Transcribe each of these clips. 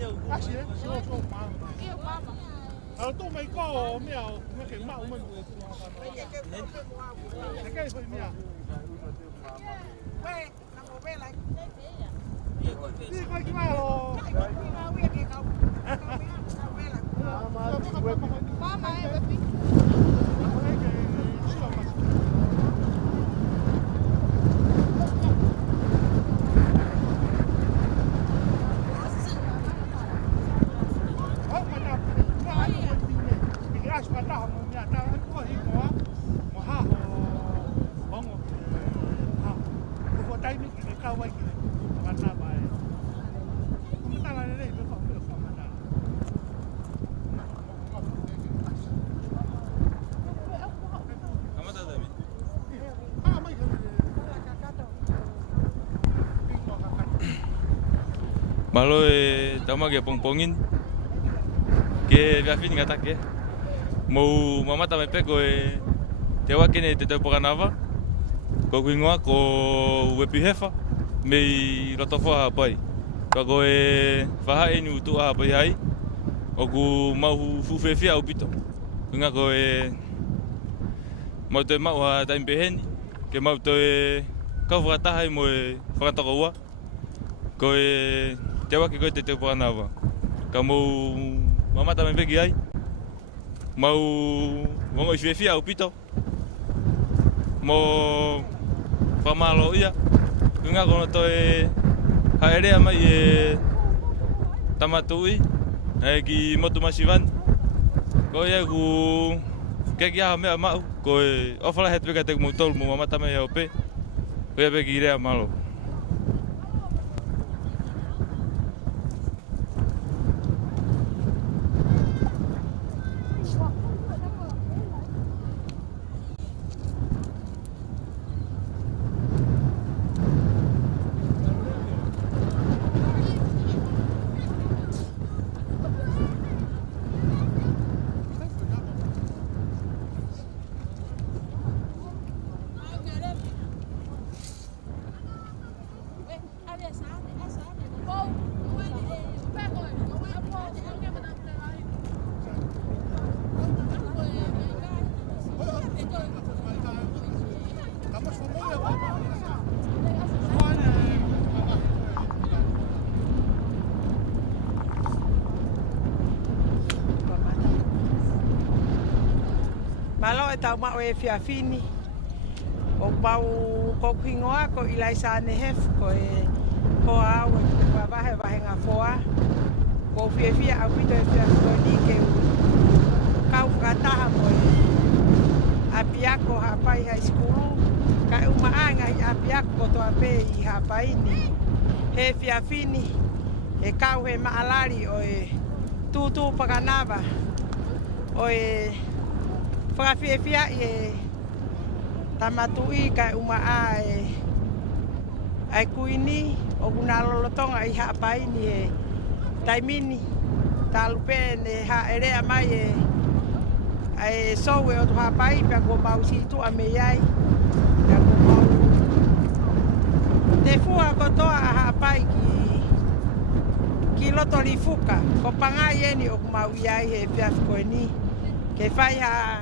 Nhiều Actually, she was so mom. Tôi mấy có mèo nó cái mạo mình cái thôi mèo đi coi cái mèo Malo tama ke pongpongin ke viafin ngata ke mau mama tama pe ko te wa kene te pokanava ko kuingoa ko wepi hefa me rotofo ha pai ko ko fa inu tu ha pai ai o ku mau fufefia o pito nga ko mau te mau ha ta impehen ke mau te ka vata hai mo fa ta ko wa ko te wa ke ko te pokanava ka mau mama tama pe ai mau vamos fufefia o pito mo pamalo ia nga kono to haere mai tamatui ki motu masivan ko ia ku ke kia me mau ko ofala het pega te motor mo mama tama ia ope ko ia pe ki rea malo Malo e tau mao e fiafini o pau ko kingoa ko ilaisa ne hef ko ko au ko vahe nga foa ko fiafia au pito e fiafo ni ke kau kataha mo apiako hapai high school ka umaanga apiako to ape I hapai ni he fiafini e kau he maalari o tutu pakanava o Whakawhiawhia I tamatui ka umaa ai kuini o kuna lolotonga I haapai ni taimini talupene ha erea mai ai sowe o haapai pe ko mau situ a meiai pe ko mau te fua ko toa haapai ki loto li fuka ko pangai eni o mau iai he fiafko ni ke fai ha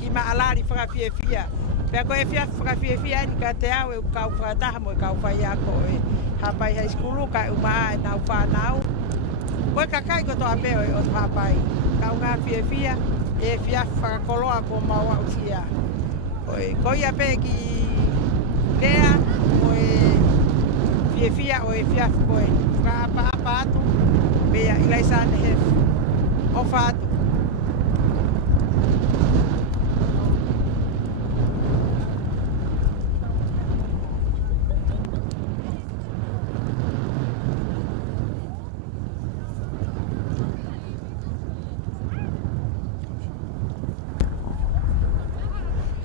ki maalari whakawhiawhia. Pea ko e whakawhiawhia ni ka te au e kau whakataha mo e kau whai ako hapai high school ka umaa e nau whanau. Koe ka kai ko toa peo o hapai. Kau ngā whiawhia e whakakoloa ko maua usia. Ko ia pe ki lea o whiawhia o whiawhi koe. Whakaapa atu mea ilaisane hef. O whatu.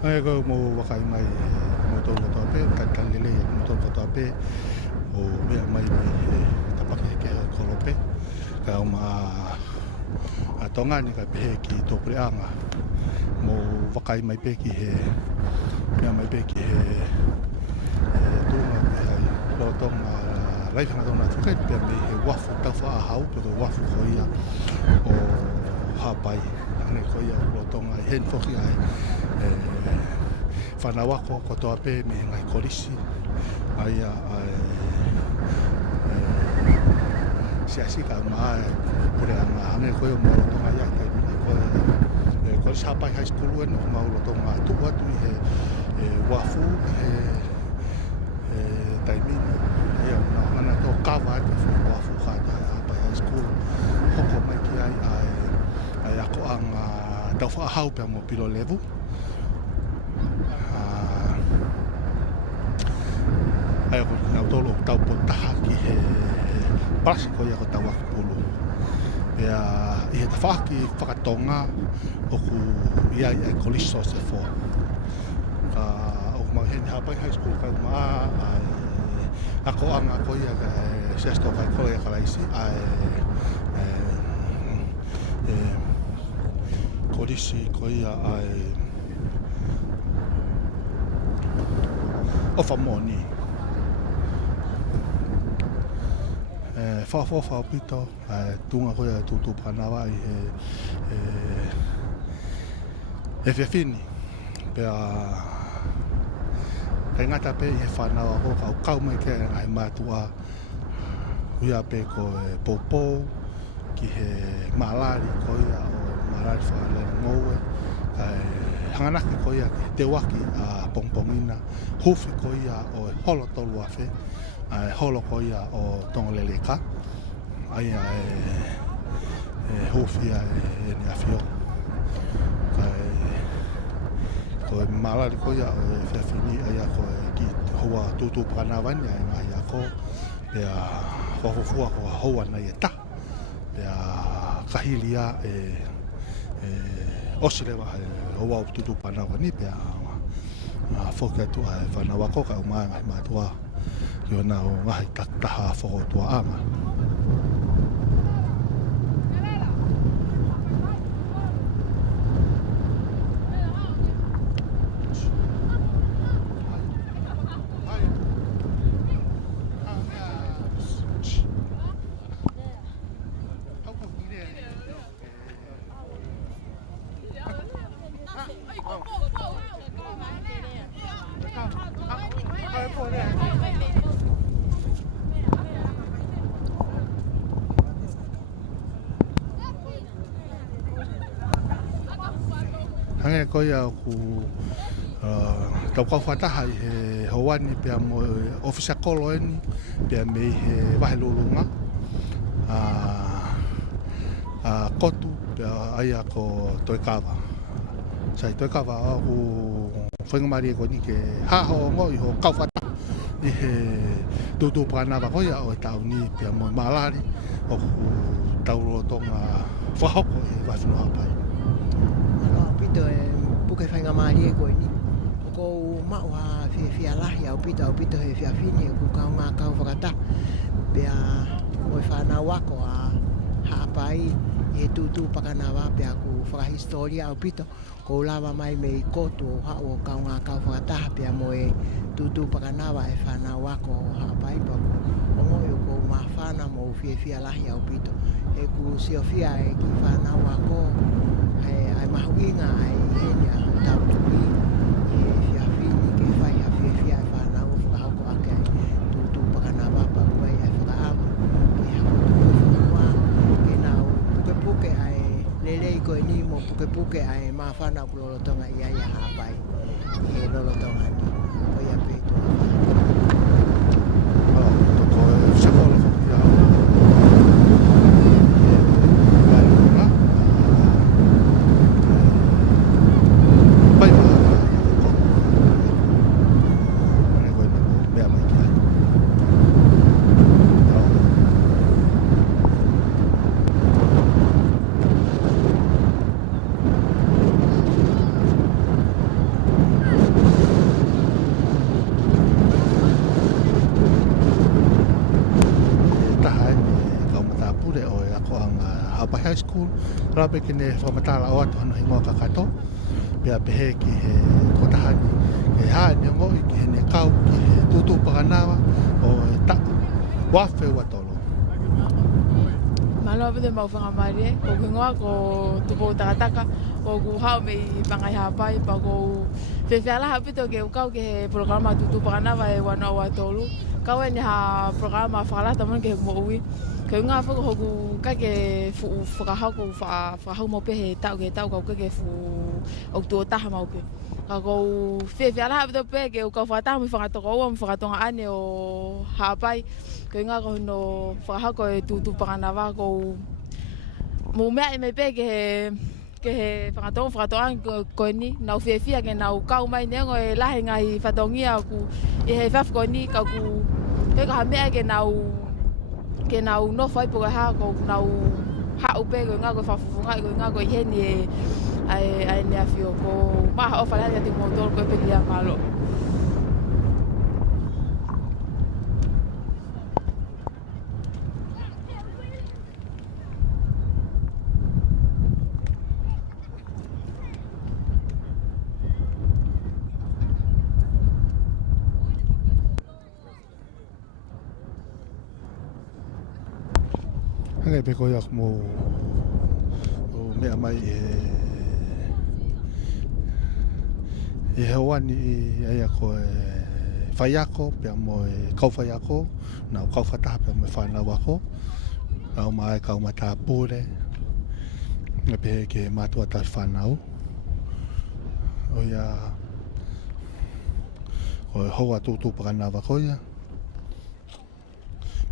Ai ko mo wakai mai motor ko tope kan lele motor ko tope o be mai tapake ke kolope ka a tonga ni ka pe ki to preanga mo wakai mai pe ki he me mai pe ki he tunga ai lo tonga lai whanga tōna tukai pia me he wafu tau wha ahau pe ko wafu koia o hapai ane koia o lotonga i hen whoki ai whanawako ko toa pe me ngai korisi ai siasika maa pure anga ane koia mo lotonga ia kai mini koia korisi hapai high school eno mau lotonga tuwa tu i he wafu he taimini ia na to kawa te wafu khata hapai high school hoko mai ki ai ako ang tau wha hau pe mo pilo level ai ako na tolo tau potaha ki he pasi ko ia ko tau akupulu ia i he tawhaki whakatonga oku ia koliso se fo oku mau heni hapai high school kai maa ako anga ko ia sesto kai kola ia kalaisi korisi ko ia ofa moni fa pito tunga ko ia tutu panawa i e fini pe kai ngata pe i he whanawa ko kau mai ke ai matua uia pe ko popo ki he malari ko ia o malari whaale ngoe hanganaki ko ia te waki a pongpongina hufi ko ia o holo tolu afe holo ko ia o tongoleleka ai hufi e ni afio ko malari ko ia o fefini ai ko ki hoa tutu panawanya ai ko ya fofua ko hoa na eta ya kahilia osile wa hoa tutu panawani pe foka tu ai fanawa ko ka uma ngai matua yo na o ngai taktaha fo tu ama hange ko ia ku tau kau whataha i he hawani pia mo ofisa kolo eni pia me he wahilulunga kotu pia aia ko toikawa sai toikawa ku whaingamari ko ni ke haho ngo i ho kau whataha i he tutu panawa ko ia o tau ni pia mo malari o ku tau rotonga whahoko i whawhinu hapai pito puke whainga maari e koe ni. Ko maua whia lahi au pito he whia whini ku kaunga kau whakata. Pea oi whanau wako a haapai i he tūtū pakanawa pea ku whakahistoria au pito. Ko lawa mai me i kotu o hao kaunga kau whakata pea mo e tūtū pakanawa e whanau wako o haapai paku. Ongo i ko maa whana mo whia lahi au pito. E ku siofia e ki whanau wako ai mahuinga ai henia tau tuki e whiawhini ke whai a whiawhia e whanau o whakahoko ake tūtū pakanawa pa kuai ai whakaamu ke hako tuku whanua ke nau puke ai lelei koe ni mo puke ai maa whanau ku lolotonga i ai a haapai i he lolotonga ni koe a peitua high school rabe kene whamatala o atu hano hingoa kakato pia pehe ki he kotahani ke haa ni ngoi ki he ne kau ki he tutu pakanawa o e taku wafe wa tolo. Malo pede mau whanga marie, ko kingoa ko tupo takataka, ko ku hao me pangai hapai, pa ko whewhiala hapito ke ukau ke programa tutu pakanawa e wana wa tolu. Kau e ha programa whakalata mon ke mo ui. Ke ngā whaka hoku kake whakahau ko whakahau mo pehe tau kau kake o tu o taha mau pe. Ka kou whewhiala hapito pe ke ukau whakataha mi whakatoko ua mi whakatonga ane o hapai. Ko ngā ko no whakahau ko e tutu pakanawa ko mo mea e me pe ke he whakatonga ko ni nau whiawhia ke nau kau mai nengo e lahe ngahi whatongia ku e he whaf ko ni ka ku he ka mea ke nau no whai po ha ko nau ha upe ko ngā ko whafufunga ko ngā ko i heni e nea whio ko maha o whalea te mo tōru ko e peki a malo. Hanga pe ko yak mo mea mai e hewani ia ko whaiako pe mo kau whaiako na kau whataha pe mo whanau ako au mai kau mata pure na pe ke matua ta whanau o ia o hoa tutu pakanawa ko ia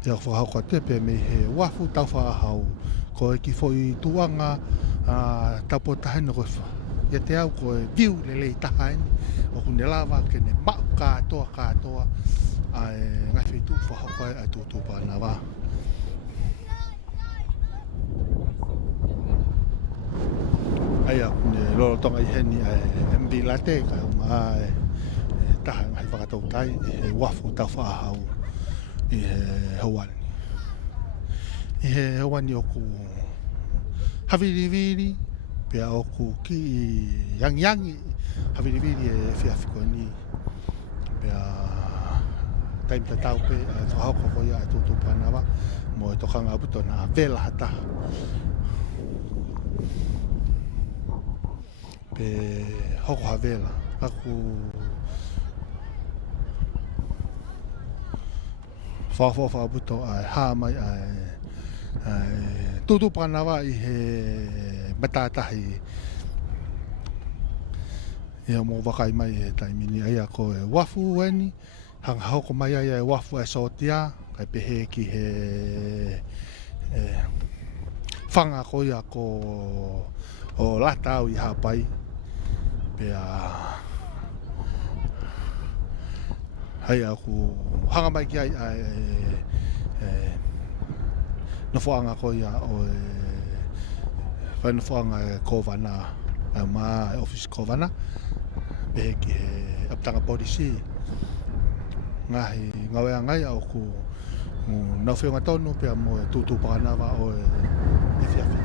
ia whahau ko te pe me he wafu tau whahau ko e ki foi tuanga tapo tahena ko ia te au ko e viu lele i tahain o kune lawa ke ne mau katoa ai ngai whitu whahau ko e tutu pakanawa aia kune loro tonga i heni e mbi late ka mai taha ngai whakatau tai e wafu tau whahau i he hawani oku haviriviri pia oku ki yangi haviriviri e whiawhiko ni pia taim ta tau pe whahauka ko ia e tutu panawa mo e tokanga aputo na vela hata pe hoko ha vela aku whawhawha aputo ai haa mai ai tutu panawa i he matatahi ia mo wakai mai e taimini ai ako e wafu weni hanga hoko mai ai e wafu e sotia kai pehe ki he whanga ko ia ko o latau i hapai pea hai aku hanga mai ki ai na whaanga ko ia o whai na whaanga e Kovana ma office Kovana pehe ki he aptanga polisi ngahi ngawea ngai au ku na whiunga tonu pea mo e tutu pakanawa o e whiawhi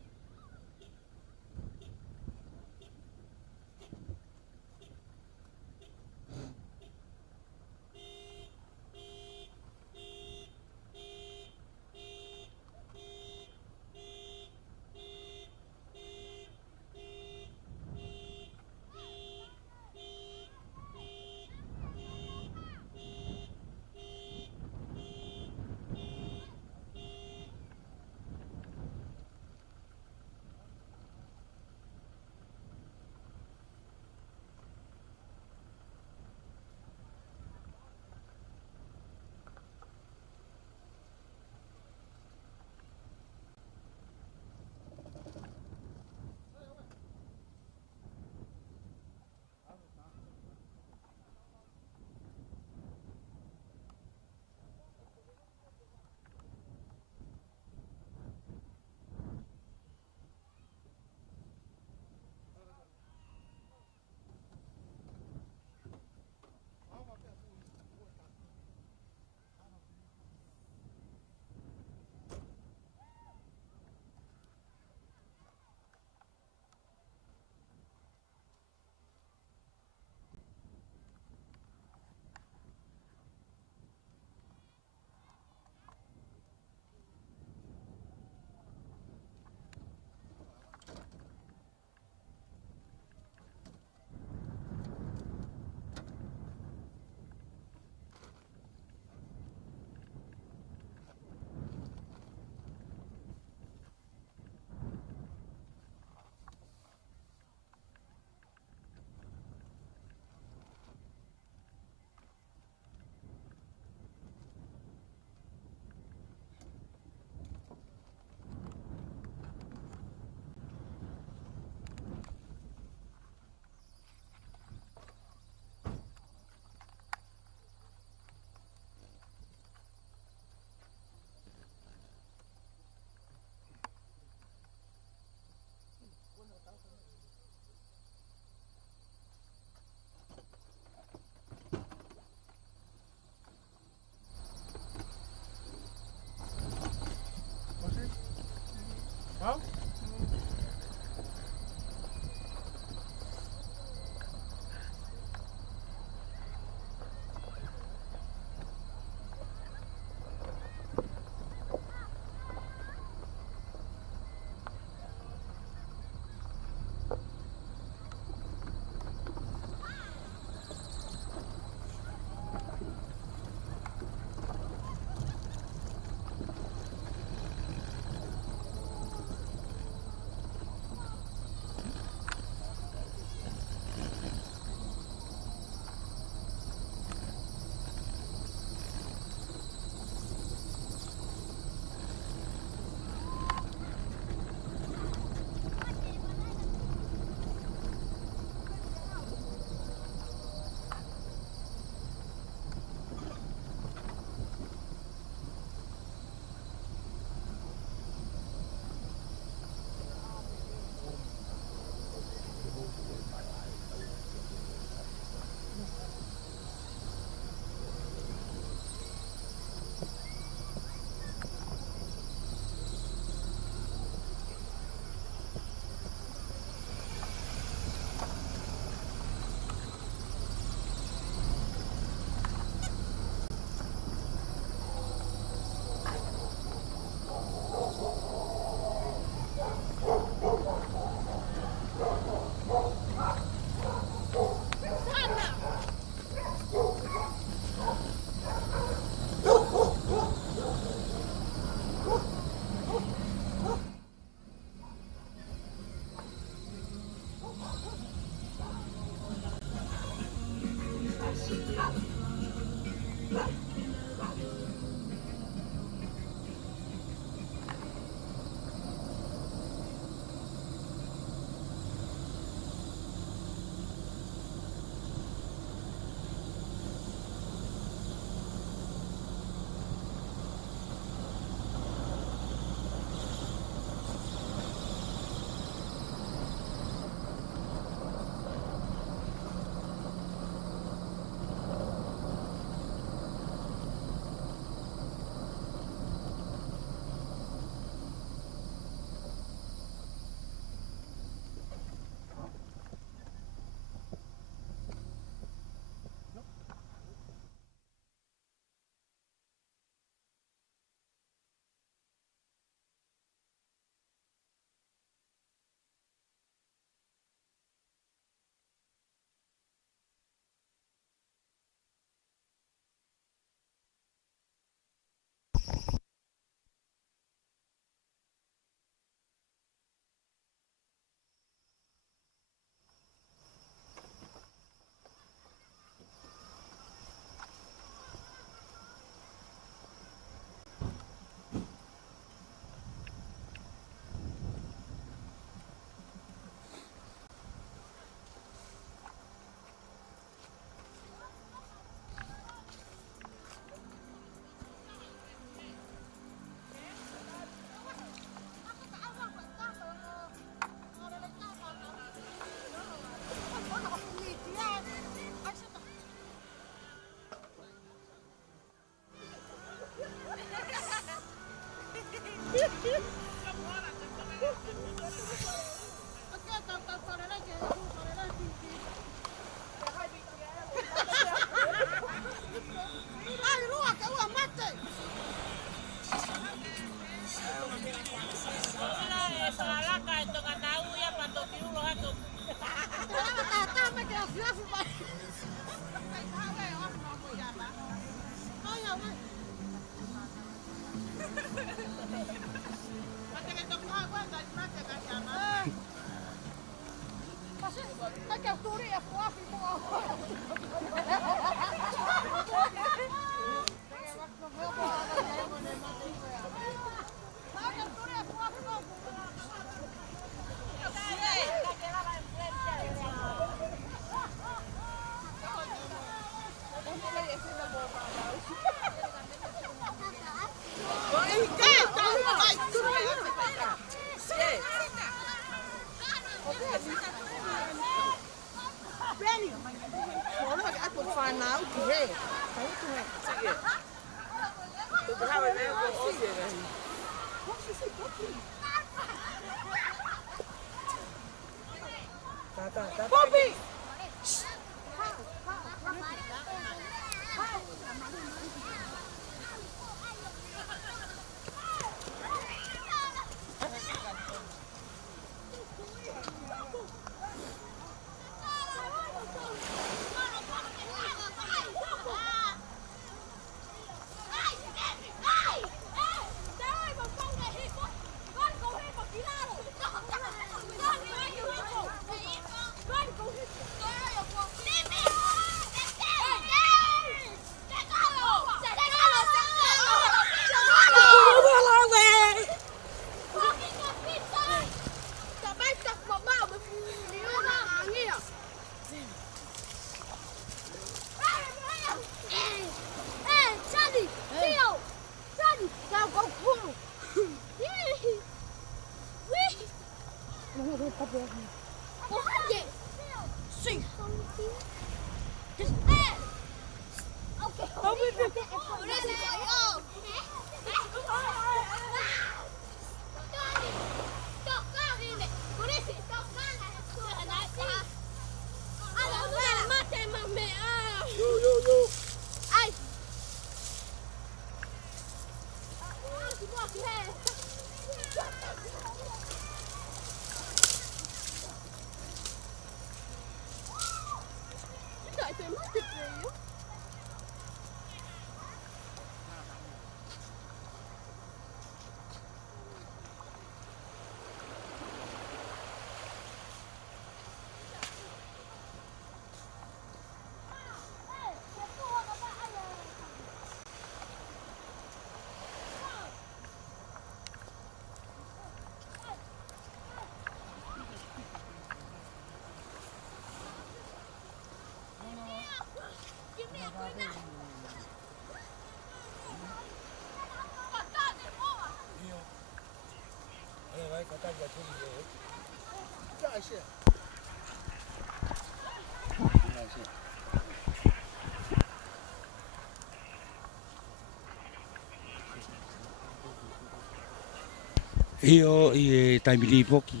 Io i taimini foki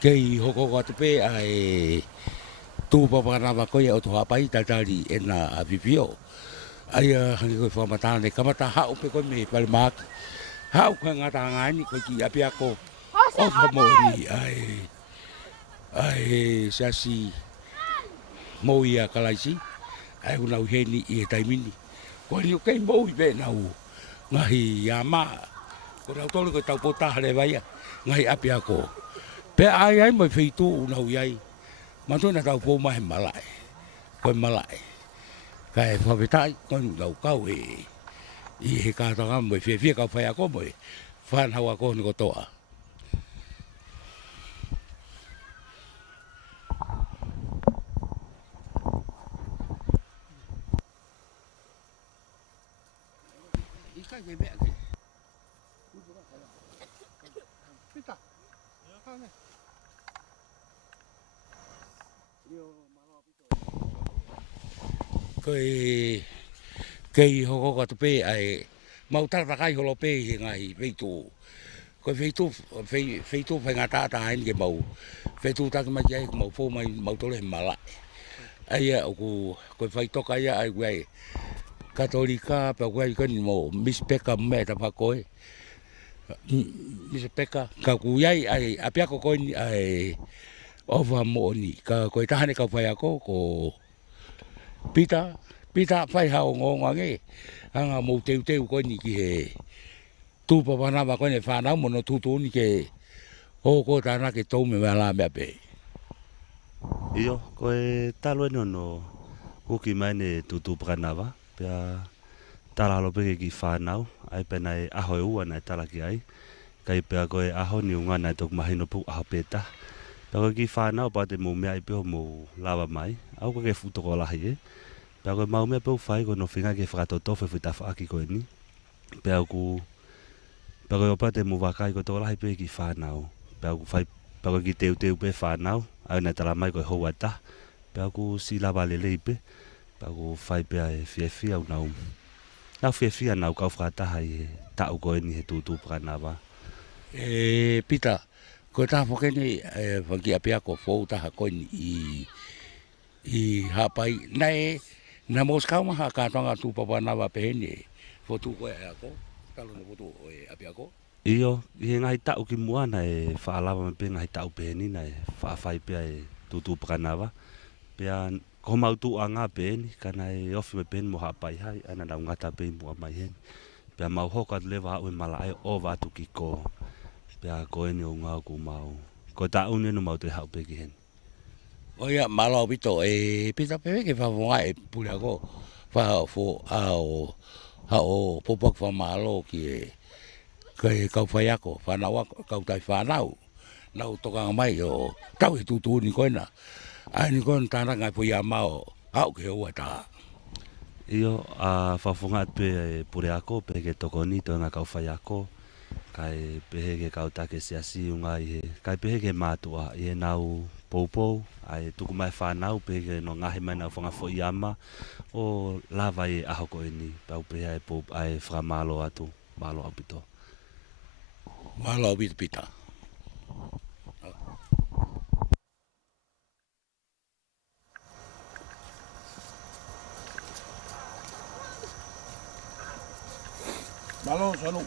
kei hoko ko tupe ai tu papa na ko ia o to hapai tatali ena avivio ai hangi ko fa mata ne kamata ha upe ko me pal mak ha ko ngata ngani ko ki api ako o fa mo ni ai sasi mo ia kalaisi ai una uheni i taimini ko ni kei mo i be na u ngahi yama ko na tolu ko tau pota hale vai ngai api ako pe ai mo feitu una uyai mantu na tau po mai malai ko malai kai fa vitai ko no kau i he ka ta mo fe ka fa ako mo fa na wa ko ni ko toa ikai ke be kei hoko ka tupe ai mau tata kai holo pe he ngai feitu ko feitu fe ngata ta hain ke mau feitu ta ma ai mau fo mai mau tole mala ai ko fai toka ia ai wai katolika pa wai ko ni mo mispeka me ta pa ko mispeka ka ku ai apia ko ni ai ova mo ni ka ko ta hane ka fai ako ko Pita fai hao ngongange anga mo teu ko ni ki he tu pa bana ba ko ne fa na mo no tu ni ke o ko ta na ke to me la me be Io ko e talo no uki mai ne tu prana va pe tala lo pe ki fa nau ai pe nai a ho u na tala ki ai kai pe ko e a ho ni unga na tok mai no pu a peta pe ko ki fa nau pa te mo me ai pe mo lava mai au ko ke futo ko la hi pe ko mau me pe fai ko no finga ke frato to fe futa fa ki ko ni pe ko pa te mo va kai ko to la hi pe ki fa nau pe ko fai pe ko ki teu pe fa nau ai na tala mai ko ho wata pe ko si lava le le pe ko fai pe ai fie au nau na fie nau ka frata hai ta ko ni he tu prana va pita ko ta fo ke ni fa ki apia ko fo ta ko ni i ha pai nai na mos ka ma ka tonga tu papa na va pe ni fo tu ko ako talo no tu apia ko io i ngai ta ki muana e fa lava me pe ngai ta pe ni na fa fai pe ai tu prana va pe ko mau tu anga pe ni kana e ofi me pen mo ha pai hai ana na ngata pe mo mai hen pe mau ho ka le va o mala ai o va tu ki ko pe ko ni o nga ku mau ko ta un no mau te ha pe ki hen o ya malo bito pita pe ke fa mo ai pula ko fa fo a o popok fa malo ki ke ka fa ya ko fa na wa ka ta fa na to ka mai o tau tu ni ko na ai ni kon ta nga po ya mao au ke o ta io a fa funga pe pure ako pe ke to ko ni to nga ka fa ya ko kai pe ke ka ta ke sia si unga i kai pe ke matua i nau popo ai tu mai fa nau pe ke no nga he mai na funga fo yama o lava i a ko ni pa pe ai pop ai fra malo atu malo apito malo bit pita malo sanu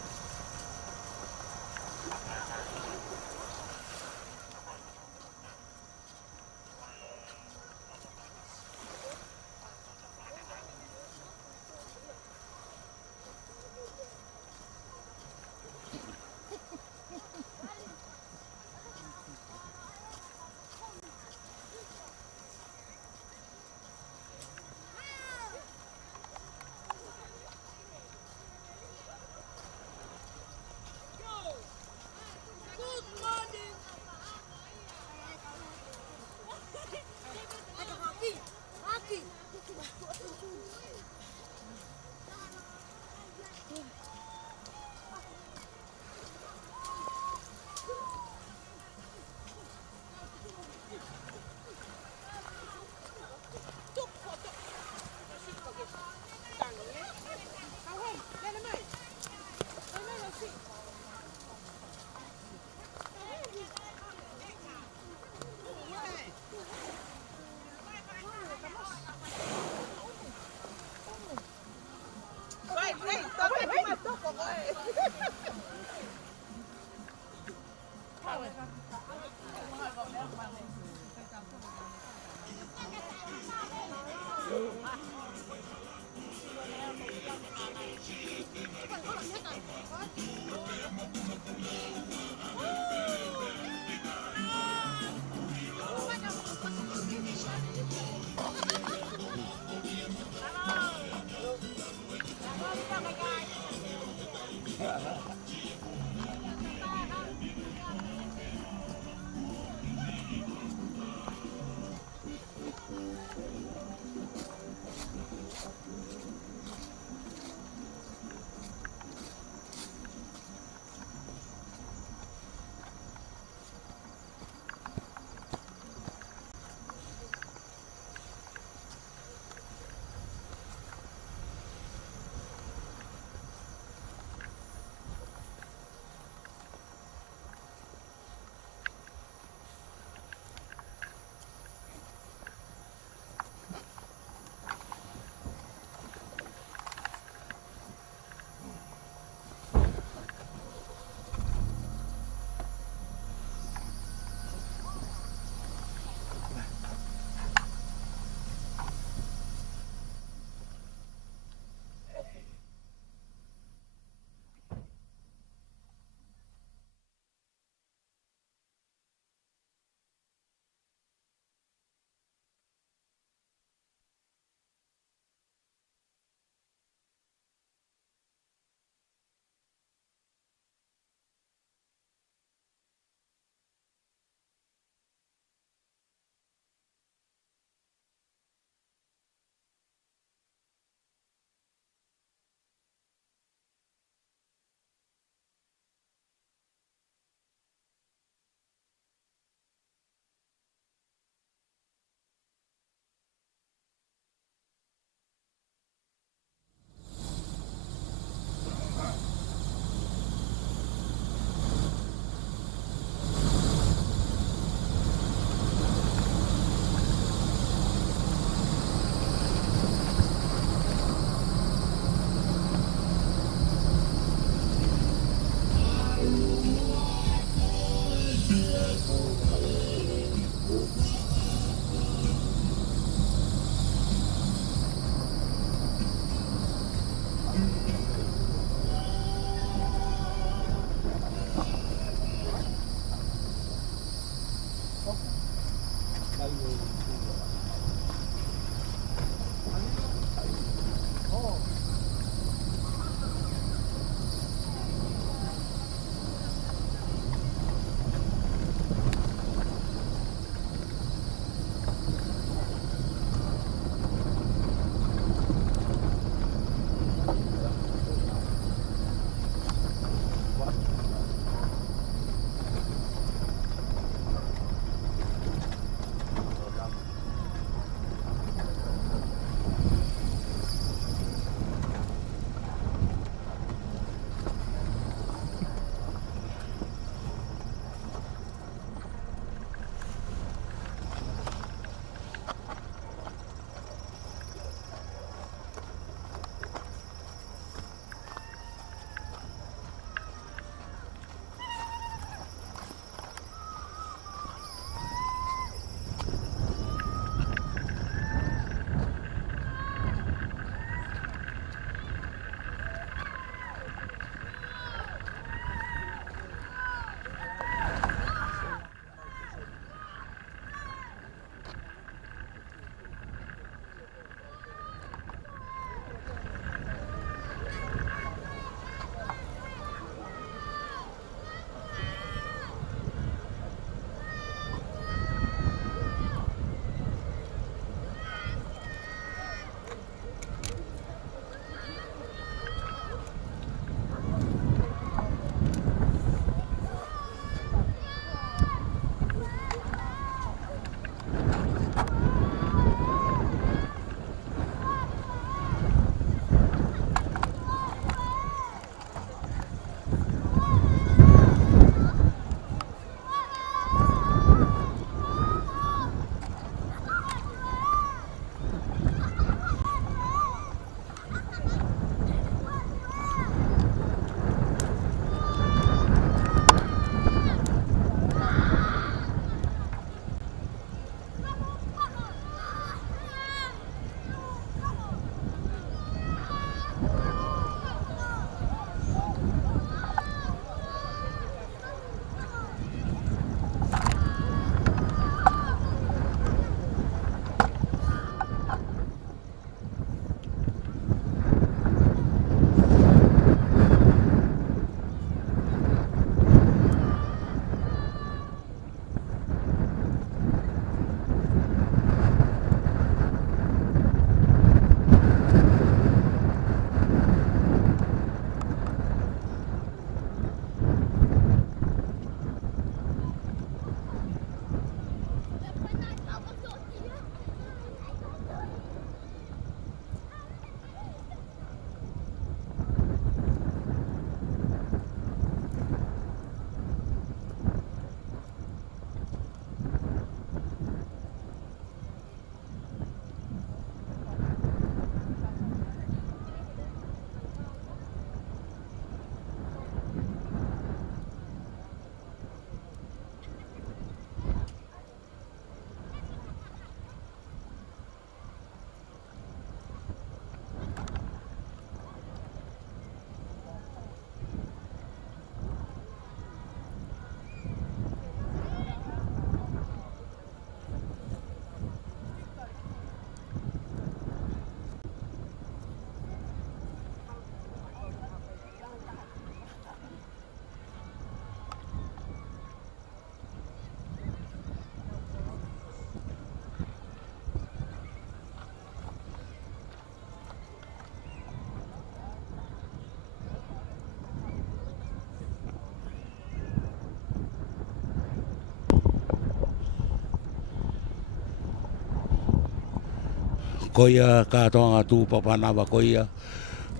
Koia katoanga tu papanawa koia.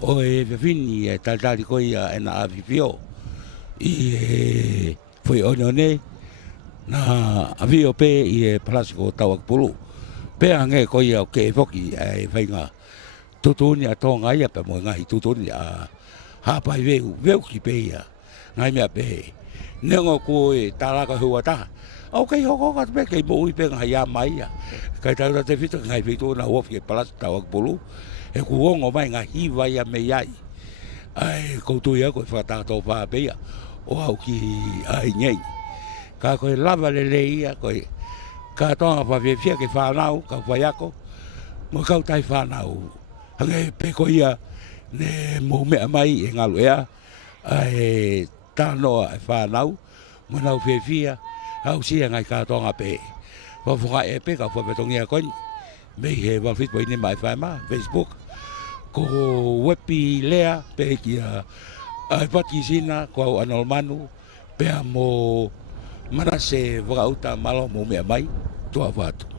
O e whiwhini e taltari koia e na awhiwhio. I foi one na awhio pe i e palasiko tawak pulu. Pea nge koia o ke whoki e whainga. Tutuni a tonga ia pe mo ngahi tutuni a hapai veu ki pe ia. Ngai mea pe. Nengo ko e taraka hua taha. Au kei hoko ka pe kei mo i pe ngai a mai ia. Kai tau te whita ngai whitu na wofi e palas tawak pulu. E kuongo mai ngā hiwa ia me iai. Ai, koutu ia koe whakatato wha pia. O au ki ai ngei. Ka koe lava lele ia koe. Ka tonga whawhiawhia ke whanau, ka whaiako. Mo kau tai whanau. Hange peko ia ne mou mea mai e ngalu ea. Ai, tānoa e whanau. Mo nau whiawhia. Au sia ngai ka tonga pe. Whawhunga e pe ka whawhetongia koe. Mei he wawhit poine mai whaima, Facebook. Ko wepi lea pe kia ai pati sina ko anol manu pe mo mana se wakauta malo mo mea mai tua watu.